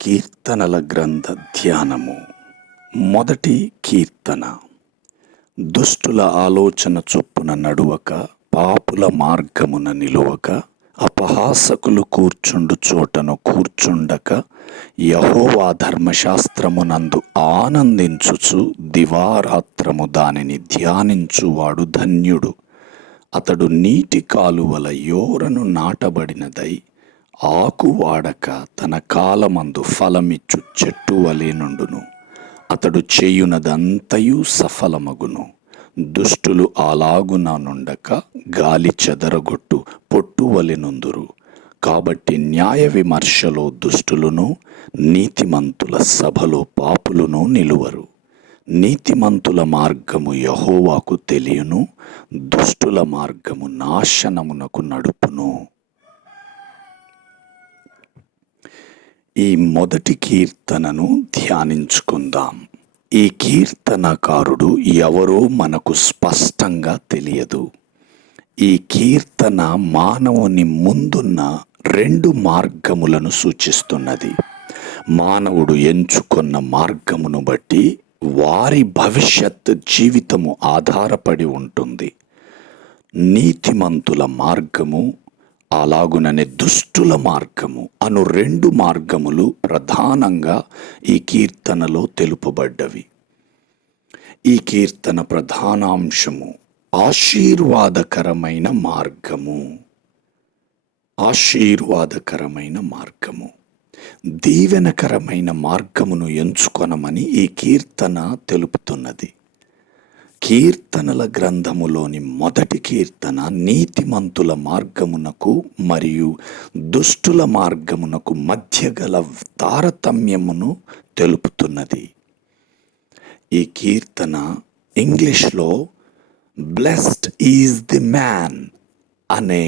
కీర్తనల గ్రంథ ధ్యానము. మొదటి కీర్తన. దుష్టుల ఆలోచన చొప్పున నడువక, పాపుల మార్గమున నిలువక, అపహాసకులు కూర్చుండు చోటను కూర్చుండక, యెహోవా ధర్మశాస్త్రమునందు ఆనందించుచు దివారాత్రము దానిని ధ్యానించువాడు ధన్యుడు. అతడు నీటి కాలువల యోరను నాటబడినదై ఆకు వాడక తన కాలమందు ఫలమిచ్చు చెట్టు వలె నుండును. అతడు చేయునదంతయు సఫలమగును. దుష్టులు అలాగున నుండక గాలి చెదరగొట్టు పొట్టు వలె నుందురు. కాబట్టి న్యాయ విమర్శలో దుష్టులను, నీతిమంతుల సభలో పాపులను నిలువరు. నీతిమంతుల మార్గము యెహోవాకు తెలియను, దుష్టుల మార్గము నాశనమునకు నడుపును. ఈ మొదటి కీర్తనను ధ్యానించుకుందాం. ఈ కీర్తనకారుడు ఎవరో మనకు స్పష్టంగా తెలియదు. ఈ కీర్తన మానవుని ముందున్న రెండు మార్గములను సూచిస్తున్నది. మానవుడు ఎంచుకున్న మార్గమును బట్టి వారి భవిష్యత్ జీవితము ఆధారపడి ఉంటుంది. నీతిమంతుల మార్గము, అలాగుననే దుష్టుల మార్గము అను రెండు మార్గములు ప్రధానంగా ఈ కీర్తనలో తెలుపబడ్డవి. ఈ కీర్తన ప్రధానాంశము ఆశీర్వాదకరమైన మార్గము. ఆశీర్వాదకరమైన మార్గము, దీవెనకరమైన మార్గమును ఎంచుకొనమని ఈ కీర్తన తెలుపుతున్నది. కీర్తనల గ్రంథములోని మొదటి కీర్తన నీతిమంతుల మార్గమునకు మరియు దుష్టుల మార్గమునకు మధ్య గల తారతమ్యమును తెలుపుతున్నది. ఈ కీర్తన ఇంగ్లీష్లో బ్లెస్డ్ ఈజ్ ది మ్యాన్ అనే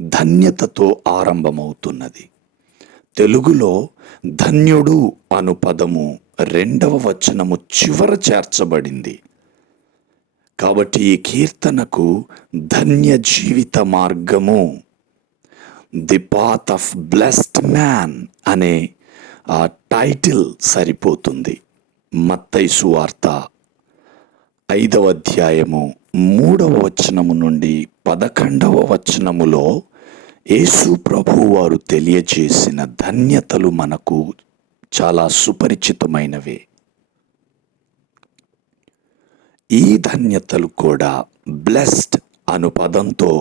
ధన్యతతో ఆరంభమవుతున్నది. తెలుగులో ధన్యుడు అను పదము 2వ వచనము చివర చేర్చబడింది. కాబట్టి ఈ కీర్తనకు ధన్య జీవిత మార్గము, the path of blessed man అనే ఆ టైటిల్ సరిపోతుంది. మత్తయి సువార్త 5వ అధ్యాయము 3వ వచనము నుండి 11వ వచనములో యేసు ప్రభువు వారు తెలియజేసిన ధన్యతలు మనకు చాలా సుపరిచితమైనవే. ఈ ధన్యతలు కూడా బ్లెస్డ్ అను పదంతో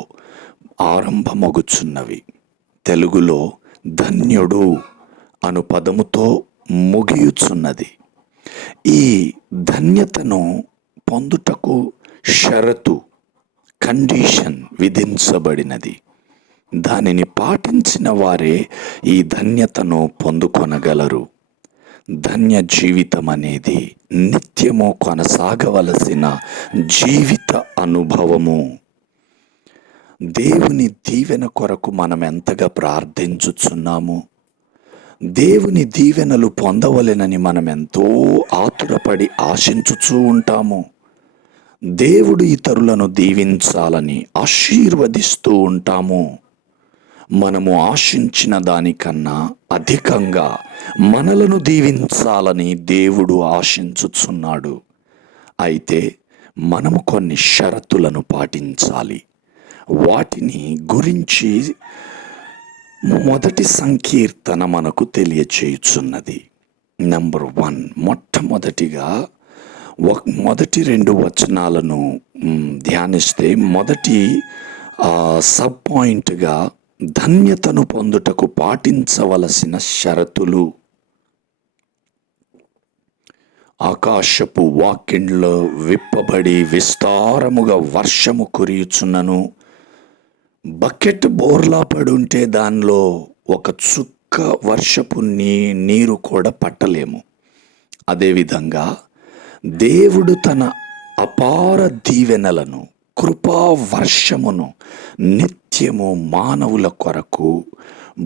ఆరంభమగుచున్నవి. తెలుగులో ధన్యుడు అను పదముతో ముగియుచున్నది. ఈ ధన్యతను పొందుటకు షరతు, కండిషన్ విధించబడినది. దానిని పాటించిన వారే ఈ ధన్యతను పొందుకొనగలరు. ధన్య జీవితం అనేది నిత్యము కొనసాగవలసిన జీవిత అనుభవము. దేవుని దీవెన కొరకు మనం ఎంతగా ప్రార్థించుచున్నాము, దేవుని దీవెనలు పొందవలెనని మనం ఎంతో ఆతురపడి ఆశించుచూ ఉంటాము. దేవుడు ఇతరులను దీవించాలని ఆశీర్వదిస్తూ ఉంటాము. మనము ఆశించిన దానికన్నా అధికంగా మనలను దీవించాలని దేవుడు ఆశించుచున్నాడు. అయితే మనము కొన్ని షరతులను పాటించాలి. వాటిని గురించి మొదటి సంకీర్తన మనకు తెలియచేయుచున్నది. నంబర్ 1, మొట్టమొదటిగా మొదటి 2 వచనాలను ధ్యానిస్తే మొదటి సబ్ పాయింట్గా ధన్యతను పొందుటకు పాటించవలసిన షరతులు. ఆకాశపు వాకిండ్లో విప్పబడి విస్తారముగా వర్షము కురియుచున్నను, బకెట్ బోర్లా పడుంటే దానిలో ఒక చుక్క వర్షపు నీరు కూడా పట్టలేము. అదేవిధంగా దేవుడు తన అపార దీవెనలను, కృపా వర్షమును నిత్యము మానవుల కొరకు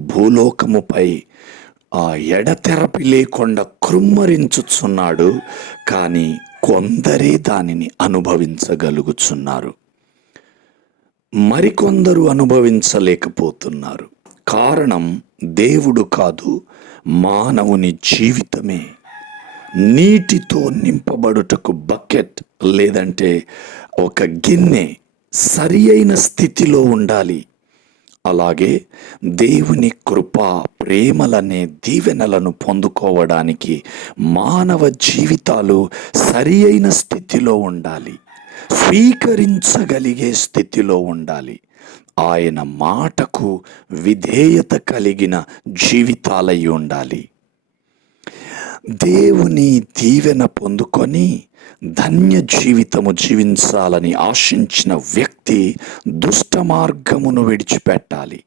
భూలోకముపై ఎడతెరపి లేకుండా కృమ్మరించుచున్నాడు. కానీ కొందరే దానిని అనుభవించగలుగుచున్నారు, మరికొందరు అనుభవించలేకపోతున్నారు. కారణం దేవుడు కాదు, మానవుని జీవితమే నీటితో నింపబడుటకు బకెట్ లేదంటే ఒక గిన్నె సరి అయిన స్థితిలో ఉండాలి. అలాగే దేవుని కృప, ప్రేమలనే దీవెనలను పొందుకోవడానికి మానవ జీవితాలు సరి అయిన స్థితిలో ఉండాలి, స్వీకరించగలిగే స్థితిలో ఉండాలి. ఆయన మాటకు విధేయత కలిగిన జీవితాలై ఉండాలి. దేవుని దీవెన పొందుకొని ధన్య జీవితము జీవించాలని ఆశించిన వ్యక్తి దుష్ట మార్గమును విడిచిపెట్టాలి.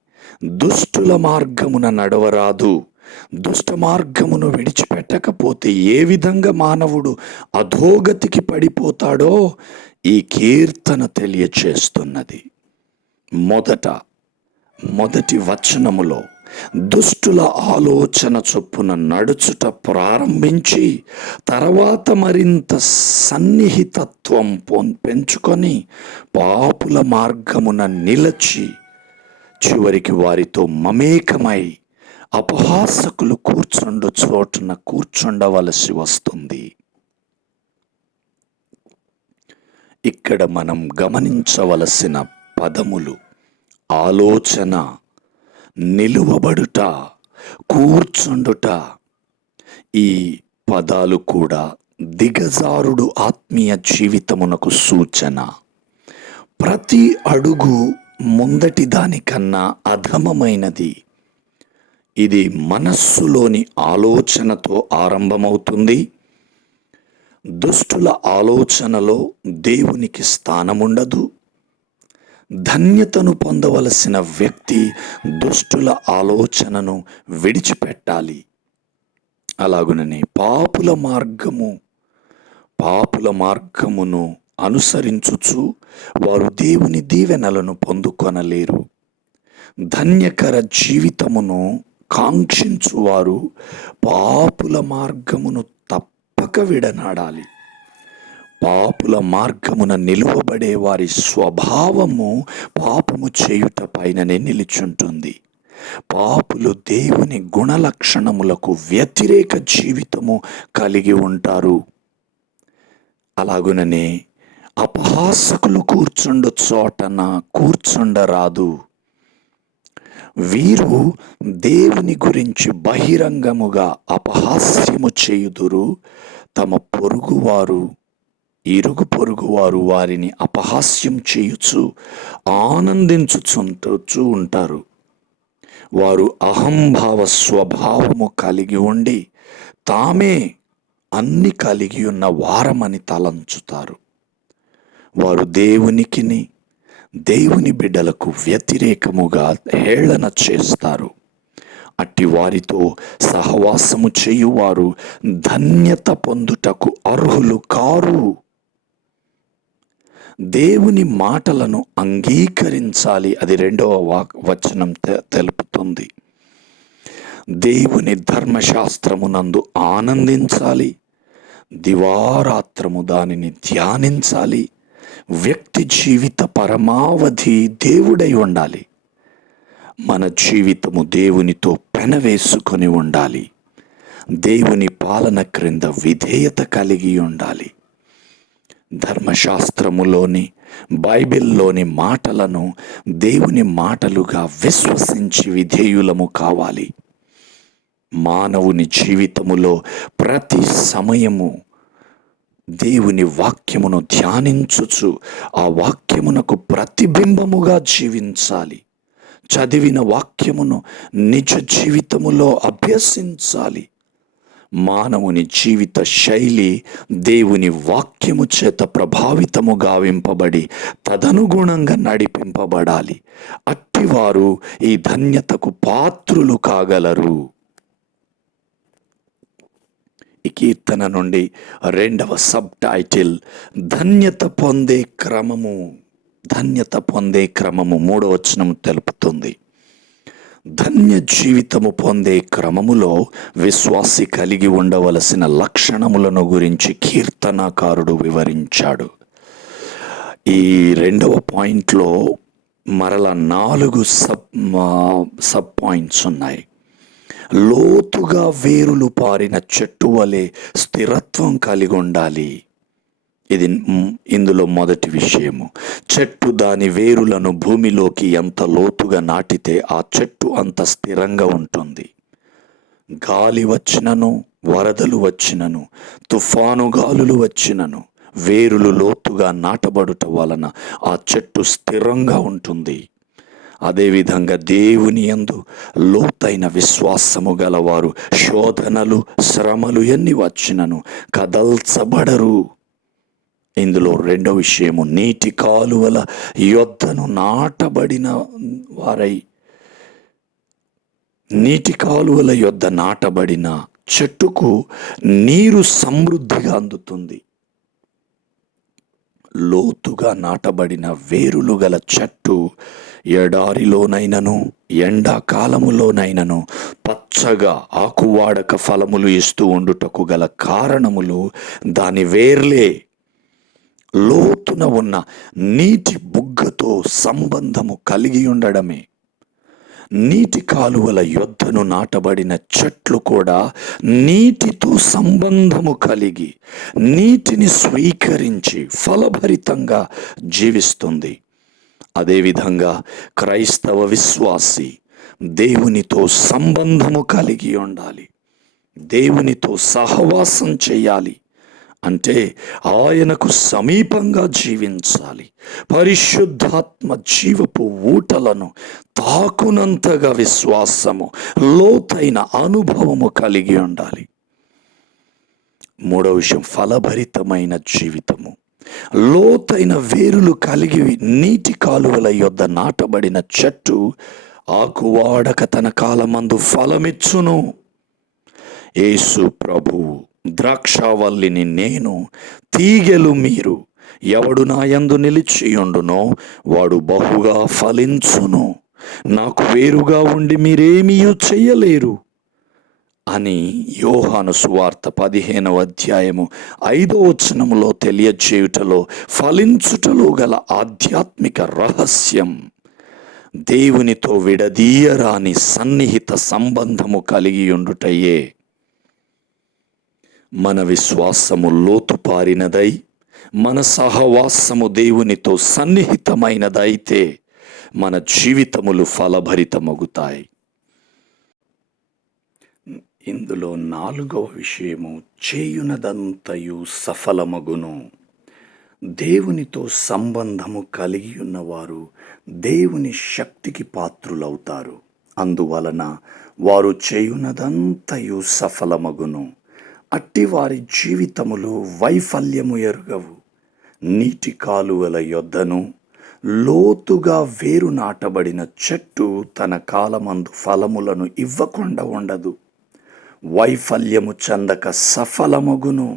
దుష్టుల మార్గమున నడవరాదు. దుష్ట మార్గమును విడిచిపెట్టకపోతే ఏ విధంగా మానవుడు అధోగతికి పడిపోతాడో ఈ కీర్తన తెలియచేస్తున్నది. మొదటి వచనములో దుష్టుల ఆలోచన చొప్పున నడుచుట ప్రారంభించి తర్వాత మరింత సన్నిహితత్వం పెంచుకొని పాపుల మార్గమున నిలచి చివరికి వారితో మమేకమై అపహాసకులు కూర్చుండు చోటున కూర్చుండవలసి వస్తుంది. ఇక్కడ మనం గమనించవలసిన పదములు ఆలోచన, నిలువబడుట, కూర్చుండుట. ఈ పదాలు కూడా దిగజారుడు ఆత్మీయ జీవితమునకు సూచన. ప్రతి అడుగు ముందటి దానికన్నా అధమమైనది. ఇది మనస్సులోని ఆలోచనతో ఆరంభమవుతుంది. దుష్టుల ఆలోచనలో దేవునికి స్థానముండదు. ధన్యతను పొందవలసిన వ్యక్తి దుష్టుల ఆలోచనను విడిచిపెట్టాలి. అలాగుననే పాపుల మార్గమును అనుసరించుచు వారు దేవుని దీవెనలను పొందుకొనలేరు. ధన్యకర జీవితమును కాంక్షించువారు పాపుల మార్గమును తప్పక విడనాడాలి. పాపుల మార్గమున నిలువబడే వారి స్వభావము పాపము చేయుట పైననే నిలిచుంటుంది. పాపులు దేవుని గుణలక్షణములకు వ్యతిరేక జీవితము కలిగి ఉంటారు. అలాగుననే అపహాసకులు కూర్చుండు చోటన కూర్చుండరాదు. వీరు దేవుని గురించి బహిరంగముగా అపహాస్యము చేయుదురు. తమ ఇరుగు పొరుగువారు వారిని అపహాస్యం చేయుచు ఆనందించుచు ఉంటారు. వారు అహంభావ స్వభావము కలిగి ఉండి తామే అన్ని కలిగి ఉన్న వారమని తలంచుతారు. వారు దేవునికిని దేవుని బిడ్డలకు వ్యతిరేకముగా హేళన చేస్తారు. అట్టి వారితో సహవాసము చేయువారు ధన్యత పొందుటకు అర్హులు కారు. దేవుని మాటలను అంగీకరించాలి. అది 2వ వచనం తెలుపుతుంది. దేవుని ధర్మశాస్త్రమునందు ఆనందించాలి. దివారాత్రము దానిని ధ్యానించాలి. వ్యక్తి జీవిత పరమావధి దేవుడై ఉండాలి. మన జీవితము దేవునితో పెనవేసుకొని ఉండాలి. దేవుని పాలన క్రింద విధేయత కలిగి ఉండాలి. ధర్మశాస్త్రములోని బైబిల్లోని మాటలను దేవుని మాటలుగా విశ్వసించి విధేయులము కావాలి. మానవుని జీవితములో ప్రతి సమయము దేవుని వాక్యమును ధ్యానించుచు ఆ వాక్యమునకు ప్రతిబింబముగా జీవించాలి. చదివిన వాక్యమును నిజ జీవితములో అభ్యసించాలి. మానవుని జీవిత శైలి దేవుని వాక్యము చేత ప్రభావితము గావింపబడి తదనుగుణంగా నడిపింపబడాలి. అట్టివారు ఈ ధన్యతకు పాత్రులు కాగలరు. ఈ కీర్తన నుండి 2వ సబ్ టైటిల్ ధన్యత పొందే క్రమము. 3వ వచనం తెలుపుతుంది. ధన్య జీవితము పొందే క్రమములో విశ్వాసి కలిగి ఉండవలసిన లక్షణములను గురించి కీర్తనాకారుడు వివరించాడు. ఈ 2వ పాయింట్లో మరలా 4 సబ్ పాయింట్స్ ఉన్నాయి. లోతుగా వేరులు పారిన చెట్టు వలె స్థిరత్వం కలిగి ఉండాలి. ఇది ఇందులో మొదటి విషయము. చెట్టు దాని వేరులను భూమిలోకి ఎంత లోతుగా నాటితే ఆ చెట్టు అంత స్థిరంగా ఉంటుంది. గాలి వచ్చినను, వరదలు వచ్చినను, తుఫాను గాలులు వచ్చినను, వేరులు లోతుగా నాటబడుట వలన ఆ చెట్టు స్థిరంగా ఉంటుంది. అదేవిధంగా దేవుని యందు లోతైన విశ్వాసము గలవారు శోధనలు, శ్రమలు ఎన్ని వచ్చినను కదల్చబడరు. ఇందులో రెండో విషయము, నీటి కాలువల యొద్దను నాటబడిన వారై, నీటి కాలువల యొద్ద నాటబడిన చెట్టుకు నీరు సమృద్ధిగా అందుతుంది. లోతుగా నాటబడిన వేరులు గల చెట్టు ఎడారిలోనైనను ఎండాకాలములోనైనను పచ్చగా ఆకువాడక ఫలములు ఇస్తూ ఉండుటకు గల కారణములు దాని వేర్లే. లోతున ఉన్న నీటి బుగ్గతో సంబంధము కలిగి ఉండడమే. నీటి కాలువల యొద్దను నాటబడిన చెట్లు కూడా నీటితో సంబంధము కలిగి నీటిని స్వీకరించి ఫలభరితంగా జీవిస్తుంది. అదేవిధంగా క్రైస్తవ విశ్వాసి దేవునితో సంబంధము కలిగి ఉండాలి. దేవునితో సహవాసం చేయాలి. అంటే ఆయనకు సమీపంగా జీవించాలి. పరిశుద్ధాత్మ జీవపు ఊటలను తాకునంతగా విశ్వాసము, లోతైన అనుభవము కలిగి ఉండాలి. మూడవ విషయం, ఫలభరితమైన జీవితము. లోతైన వేరులు కలిగి నీటి కాలువల యొద్ద నాటబడిన చెట్టు ఆకువాడక తన కాలమందు ఫలమిచ్చును. యేసు ప్రభువు ద్రాక్షావల్లిని నేను, తీగెలు మీరు. ఎవడు నా యందు నిలిచియుండునో వాడు బహుగా ఫలించును. నాకు వేరుగా ఉండి మీరేమీ చెయ్యలేరు అని యోహాను సువార్త 15వ అధ్యాయము 5వ వచనములో తెలియజేయుటలో, ఫలించుటలో గల ఆధ్యాత్మిక రహస్యం దేవునితో విడదీయరాని సన్నిహిత సంబంధము కలిగి ఉండుటయే. మన విశ్వాసము లోతుపారినదై, మన సహవాసము దేవునితో సన్నిహితమైనదైతే మన జీవితములు ఫలభరితమగుతాయి. ఇందులో నాలుగవ విషయము, చేయునదంతయు సఫలమగును. దేవునితో సంబంధము కలిగి ఉన్నవారు దేవుని శక్తికి పాత్రులవుతారు. అందువలన వారు చేయునదంతయు సఫలమగును. అట్టి వారి జీవితములు వైఫల్యము ఎరుగవు. నీటి కాలువల యొద్దను లోతుగా వేరు నాటబడిన చెట్టు తన కాలమందు ఫలములను ఇవ్వకుండా ఉండదు. వైఫల్యము చెందక సఫలమగును.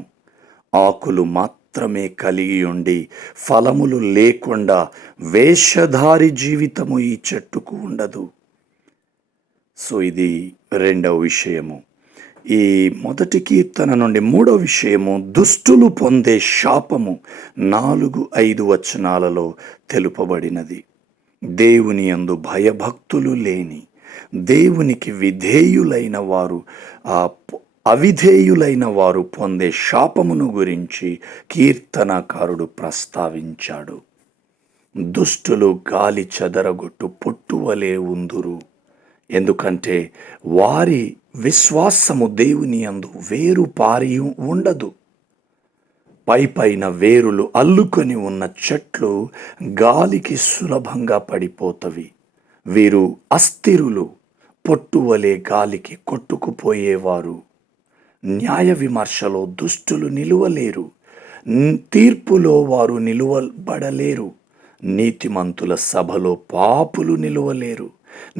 ఆకులు మాత్రమే కలిగి ఉండి ఫలములు లేకుండా వేషధారి జీవితము ఈ చెట్టుకు ఉండదు. సో ఇది రెండవ విషయము. ఈ మొదటి కీర్తన నుండి మూడవ విషయము, దుష్టులు పొందే శాపము 4-5 వచనాలలో తెలుపబడినది. దేవుని యందు భయభక్తులు లేని, దేవునికి విధేయులైన వారు, అవిధేయులైన వారు పొందే శాపమును గురించి కీర్తనకారుడు ప్రస్తావించాడు. దుష్టులు గాలి చెదరగొట్టు పొట్టువలే ఉందురు. ఎందుకంటే వారి విశ్వాసము దేవుని యందు వేరు పారి ఉండదు. పైపైన వేరులు అల్లుకొని ఉన్న చెట్లు గాలికి సులభంగా పడిపోతవి. వీరు అస్థిరులు, పొట్టువలే గాలికి కొట్టుకుపోయేవారు. న్యాయ విమర్శలో దుష్టులు నిలువలేరు. తీర్పులో వారు నిలువబడలేరు. నీతిమంతుల సభలో పాపులు నిలువలేరు.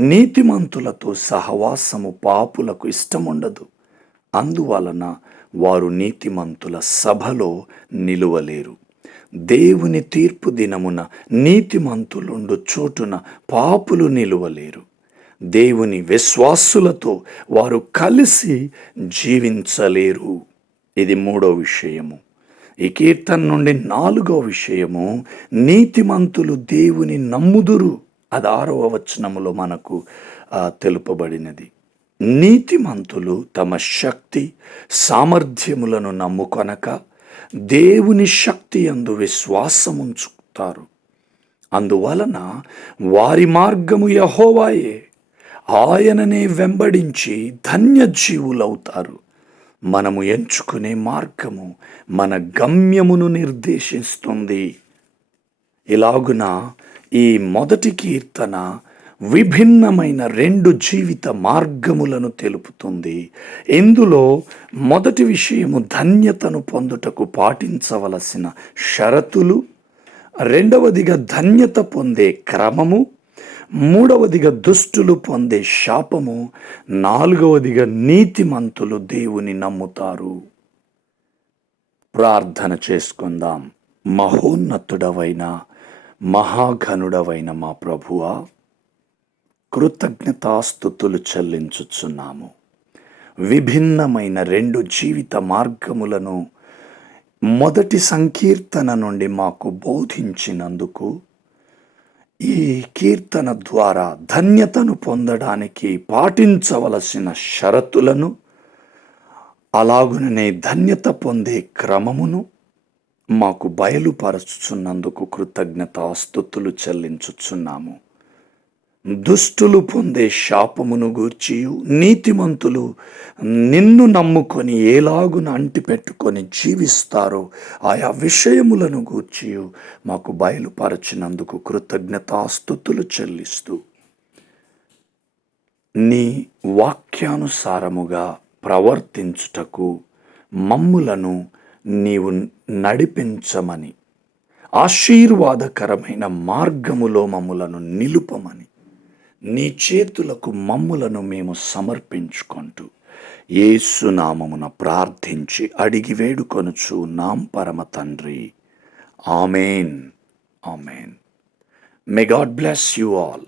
నీతిమంతులతో సహవాసము పాపులకు ఇష్టముండదు. అందువలన వారు నీతిమంతుల సభలో నిలువలేరు. దేవుని తీర్పు దినమున నీతిమంతులుండు చోటున పాపులు నిలువలేరు. దేవుని విశ్వాసులతో వారు కలిసి జీవించలేరు. ఇది మూడో విషయము. ఈ కీర్తన నుండి 4వ విషయము, నీతిమంతులు దేవుని నమ్ముదురు. అది 6వ వచనములో మనకు తెలుపబడినది. నీతిమంతులు తమ శక్తి సామర్థ్యములను నమ్ముకొనక దేవుని శక్తి యందు విశ్వాసముంచుతారు. అందువలన వారి మార్గము యెహోవాయే, ఆయననే వెంబడించి ధన్యజీవులవుతారు. మనము ఎంచుకునే మార్గము మన గమ్యమును నిర్దేశిస్తుంది. ఇలాగున ఈ మొదటి కీర్తన విభిన్నమైన 2 జీవిత మార్గములను తెలుపుతుంది. ఇందులో మొదటి విషయము ధన్యతను పొందుటకు పాటించవలసిన షరతులు, రెండవదిగా ధన్యత పొందే క్రమము, మూడవదిగా దుష్టులు పొందే శాపము, నాలుగవదిగా నీతిమంతులు దేవుని నమ్ముతారు. ప్రార్థన చేసుకుందాం. మహోన్నతుడవైన మహాఘనుడవైన మా ప్రభువా, కృతజ్ఞతాస్తుతులు చెల్లించుచున్నాము. విభిన్నమైన 2 జీవిత మార్గములను మొదటి సంకీర్తన నుండి మాకు బోధించినందుకు, ఈ కీర్తన ద్వారా ధన్యతను పొందడానికి పాటించవలసిన షరతులను, అలాగుననే ధన్యత పొందే క్రమమును మాకు బయలుపరచుచున్నందుకు కృతజ్ఞతాస్తుతులు చెల్లించుచున్నాము. దుష్టులు పొందే శాపమును గూర్చియు, నీతిమంతులు నిన్ను నమ్ముకొని ఏలాగున అంటిపెట్టుకొని జీవిస్తారో ఆయా విషయములను గూర్చియు మాకు బయలుపరచినందుకు కృతజ్ఞతాస్తుతులు చెల్లిస్తూ, నీ వాక్యానుసారముగా ప్రవర్తించుటకు మమ్ములను నీవు నడిపించమని, ఆశీర్వాదకరమైన మార్గములో మమ్ములను నిలుపమని నీ చేతులకు మమ్ములను మేము సమర్పించుకుంటూ యేసు నామమున ప్రార్థించి అడిగి వేడుకొనుచు నాం పరమ తండ్రి. Amen. Amen. May God bless you all.